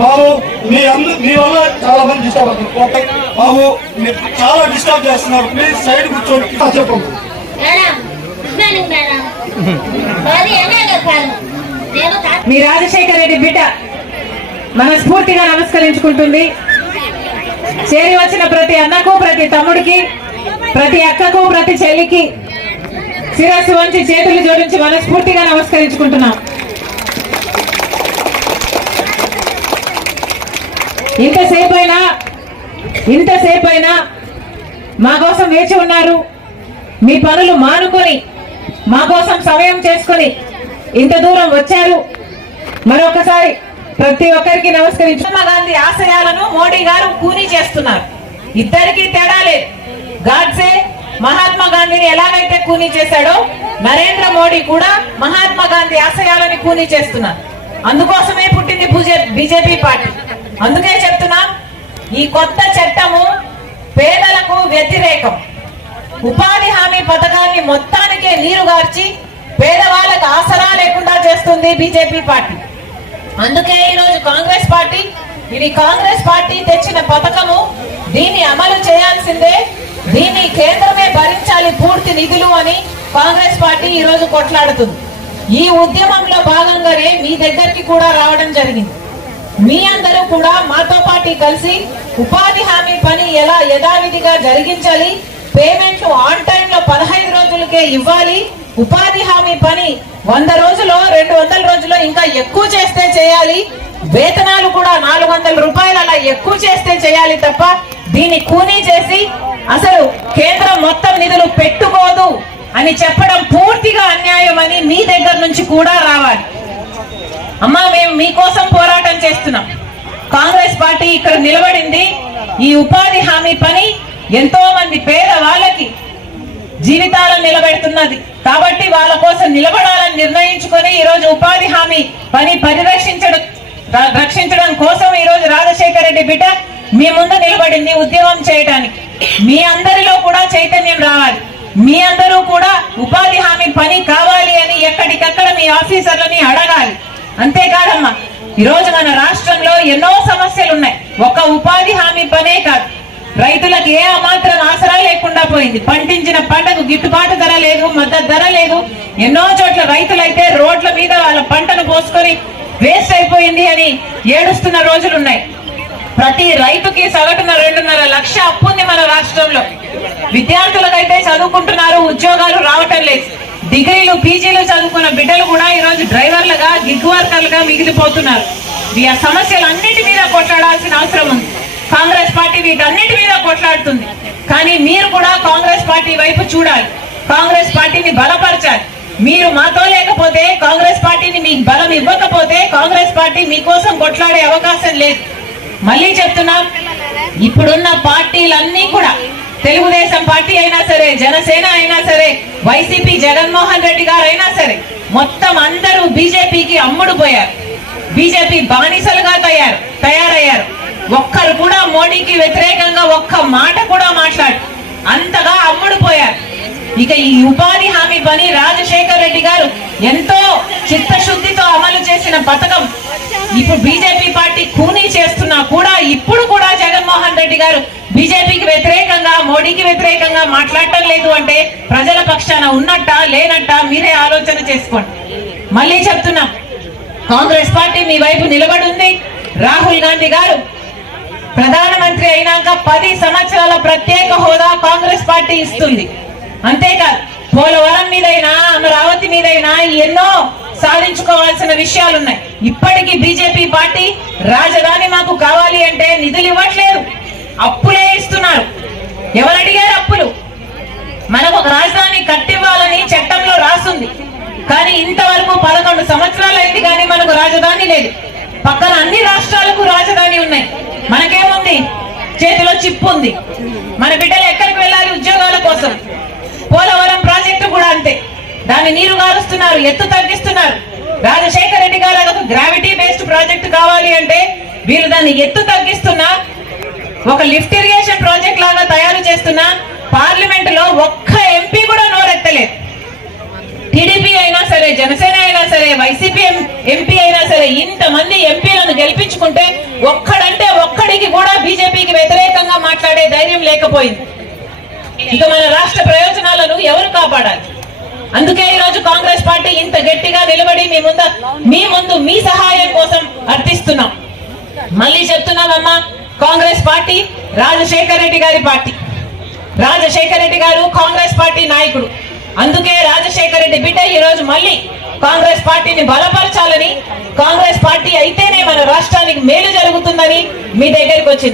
బాబు మీ వల్ల చాలా మంది డిస్టర్బ్ అవుతున్నారు. బాబు మీరు చాలా డిస్టర్బ్ చేస్తున్నారు. ప్లీజ్ సైడ్ కూర్చోండి. చెప్పండి. మీ రాజశేఖర రెడ్డి బిడ్డ మనస్ఫూర్తిగా నమస్కరించుకుంటుంది. చేరి వచ్చిన ప్రతి అన్నకు, ప్రతి తమ్ముడికి, ప్రతి అక్కకు, ప్రతి చెల్లికి శిరస్సు వంచి చేతులు జోడించి మనస్ఫూర్తిగా నమస్కరించుకుంటున్నాం. ఇంతసేపైనా మా కోసం వేచి ఉన్నారు. మీ పనులు మానుకొని మా కోసం సమయం చేసుకొని ఇంత దూరం వచ్చారు. మరొకసారి ప్రతి ఒక్కరికి నమస్కరించి మహాత్మా గాంధీ ఆశయాలను మోడీ గారు కూనీ చేస్తున్నారు. ఇద్దరికి తేడా లేదు. గాడ్సే మహాత్మా గాంధీని ఎలాగైతే కూనీ చేశాడో నరేంద్ర మోడీ కూడా మహాత్మా గాంధీ ఆశయాలని కూనీ చేస్తున్నారు. అందుకోసమే పుట్టింది బీజేపీ పార్టీ. అందుకే చెప్తున్నా, ఈ కొత్త చట్టము పేదలకు వ్యతిరేకం. ఉపాధి హామీ పథకాన్ని మొత్తానికే నీరుగార్చి పేదవాళ్ళకు ఆసరా లేకుండా చేస్తుంది బీజేపీ పార్టీ. అందుకే ఈరోజు కాంగ్రెస్ పార్టీ తెచ్చిన పథకము, దీన్ని అమలు చేయాల్సిందే, దీన్ని కేంద్రమే భరించాలి పూర్తి నిధులు అని కాంగ్రెస్ పార్టీ ఈరోజు కొట్లాడుతుంది. ఈ ఉద్యమంలో భాగంగానే మీ దగ్గరికి కూడా రావడం జరిగింది. మీ అందరూ కూడా మాతో పాటు కలిసి ఉపాధి హామీ పని ఎలా యథావిధిగా జరిగించాలి, పేమెంట్ ఆన్ టైం లో 15 రోజులకే ఇవ్వాలి, ఉపాధి హామీ పని 100 రోజుల్లో 200 రోజుల్లో ఇంకా ఎక్కువ చేస్తే చేయాలి, వేతనాలు కూడా 400 రూపాయలు అలా ఎక్కువ చేస్తే చేయాలి తప్ప దీన్ని కూనీ చేసి అసలు కేంద్రం మొత్తం నిధులు పెట్టుకోదు అని చెప్పడం పూర్తిగా అన్యాయం అని మీ దగ్గర నుంచి కూడా రావాలి. అమ్మా, మేము మీకోసం పోరాటం చేస్తున్నాం. కాంగ్రెస్ పార్టీ ఇక్కడ నిలబడింది. ఈ ఉపాధి హామీ పని ఎంతో మంది పేద వాళ్ళకి జీవితాలను నిలబెడుతున్నది కాబట్టి వాళ్ళ కోసం నిలబడాలని నిర్ణయించుకొని ఈ రోజు ఉపాధి హామీ పని రక్షించడం కోసం ఈ రోజు రాజశేఖర రెడ్డి బిడ్డ మీ ముందు నిలబడింది ఉద్యమం చేయడానికి. మీ అందరిలో కూడా చైతన్యం రావాలి. మీ అందరూ కూడా ఉపాధి హామీ పని కావాలి అని ఎక్కడికక్కడ మీ ఆఫీసర్లని అడగాలి. అంతేకాదమ్మా, ఈరోజు మన రాష్ట్రంలో ఎన్నో సమస్యలు ఉన్నాయి. ఒక ఉపాధి హామీ పనే కాదు, రైతులకు ఏ మాత్రం ఆసరా లేకుండా పోయింది. పండించిన పంటకు గిట్టుబాటు ధర లేదు, మద్దతు ధర లేదు. ఎన్నో చోట్ల రైతులైతే రోడ్ల మీద వాళ్ళ పంటను పోసుకొని వేస్ట్ అయిపోయింది అని ఏడుస్తున్న రోజులున్నాయి. ప్రతి రైతుకి సగటున 2.5 లక్షల అప్పు ఉంది మన రాష్ట్రంలో. విద్యార్థులకైతే చదువుకుంటున్నారు, ఉద్యోగాలు రావటం లేదు. డిగ్రీలు పీజీలు చదువుకున్న బిడ్డలు కూడా ఈ రోజు డ్రైవర్లుగా, గిగ్ వర్కర్లుగా మిగిలిపోతున్నారు. ఈ సమస్యలన్నిటి మీద కొట్లాడాల్సిన అవసరం ఉంది. కాంగ్రెస్ పార్టీ వీటన్నిటి మీద కొట్లాడుతుంది. కానీ మీరు కూడా కాంగ్రెస్ పార్టీ వైపు చూడాలి, కాంగ్రెస్ పార్టీని బలపరచాలి. మీరు మాతో లేకపోతే, కాంగ్రెస్ పార్టీని మీకు బలం ఇవ్వకపోతే కాంగ్రెస్ పార్టీ మీకోసం కొట్లాడే అవకాశం లేదు. మళ్ళీ చెప్తున్నాం, ఇప్పుడున్న పార్టీలన్నీ కూడా, తెలుగుదేశం పార్టీ అయినా సరే, జనసేన అయినా సరే, వైసీపీ జగన్మోహన్ రెడ్డి గారు అయినా సరే, మొత్తం అందరూ బీజేపీకి అమ్ముడు పోయారు. బీజేపీ బానిసలుగా తయారయ్యారు. ఒక్కరు కూడా మోడీకి వ్యతిరేకంగా ఒక్క మాట కూడా మాట్లాడు, అంతగా అమ్ముడు పోయారు. ఇక ఈ ఉపాధి హామీ పని రాజశేఖర రెడ్డి గారు ఎంతో చిత్తశుద్ధితో అమలు చేసిన పథకం ఇప్పుడు బీజేపీ పార్టీ కూనీ చేస్తున్నా కూడా ఇప్పుడు కూడా జగన్మోహన్ రెడ్డి గారు బీజేపీకి వ్యతిరేకంగా, మోడీకి వ్యతిరేకంగా మాట్లాడటం లేదు అంటే ప్రజల పక్షాన ఉన్నట్టా లేనట్టా మీరే ఆలోచన చేసుకోండి. మళ్ళీ చెప్తున్నా, కాంగ్రెస్ పార్టీ మీ వైపు నిలబడి ఉంది. రాహుల్ గాంధీ గారు ప్రధానమంత్రి అయినాక 10 సంవత్సరాల ప్రత్యేక హోదా కాంగ్రెస్ పార్టీ ఇస్తుంది. అంతేకాదు, పోలవరం మీదైనా, అమరావతి మీదైనా ఎన్నో సాధించుకోవాల్సిన విషయాలున్నాయి. ఇప్పటికీ బీజేపీ పార్టీ రాజధాని మాకు కావాలి అంటే నిధులు ఇవ్వట్లేదు, అప్పులే ఇస్తున్నారు. ఎవరు అడిగారు అప్పులు? మనకు ఒక రాజధాని కట్టివ్వాలని చట్టంలో రాస్తుంది. కానీ ఇంతవరకు 11 సంవత్సరాలైంది కానీ మనకు రాజధాని లేదు. పక్కన అన్ని రాష్ట్రాలకు రాజధాని ఉన్నాయి, మనకేముంది? చేతిలో చిప్పు ఉంది. మన బిడ్డలు ఎక్కడికి వెళ్ళాలి ఉద్యోగాల కోసం? పోలవరం ప్రాజెక్టు కూడా అంతే, దాన్ని నీరు గారుస్తున్నారు, ఎత్తు తగ్గిస్తున్నారు. రాజశేఖర రెడ్డి గారు అదొక గ్రావిటీ బేస్డ్ ప్రాజెక్ట్ కావాలి అంటే వీళ్ళు దాన్ని ఎత్తు తగ్గిస్తున్నా, ఒక లిఫ్ట్ ఇరిగేషన్ ప్రాజెక్ట్ లాగా తయారు చేస్తున్నా. పార్లమెంట్ లో ఒక్క ఎంపీ కూడా నోరెత్తలేదు. టీడీపీ అయినా సరే, జనసేన అయినా సరే, వైసీపీ ఎంపీ అయినా సరే, ఇంతమంది ఎంపీలను గెలిపించుకుని చూసుకుంటే ఒక్కడంటే ఒక్కడికి కూడా బీజేపీకి వ్యతిరేకంగా మాట్లాడే ధైర్యం లేకపోయింది. ఇక మన రాష్ట్ర ప్రయోజనాలను ఎవరు కాపాడాలి? అందుకే ఈ రోజు కాంగ్రెస్ పార్టీ ఇంత గట్టిగా నిలబడి మీ ముందు మీ సహాయం కోసం అర్థిస్తున్నాం. మళ్ళీ చెప్తున్నామమ్మా, కాంగ్రెస్ పార్టీ రాజశేఖర్ రెడ్డి గారి పార్టీ. రాజశేఖర్ రెడ్డి గారు కాంగ్రెస్ పార్టీ నాయకుడు. అందుకే రాజశేఖర్ రెడ్డి బిడ్డ ఈ రోజు మళ్ళీ కాంగ్రెస్ పార్టీని బలపరచాలని, కాంగ్రెస్ పార్టీ అయితేనే మన రాష్ట్రానికి మేలు జరుగుతుందని మీ దగ్గరికి వచ్చింది.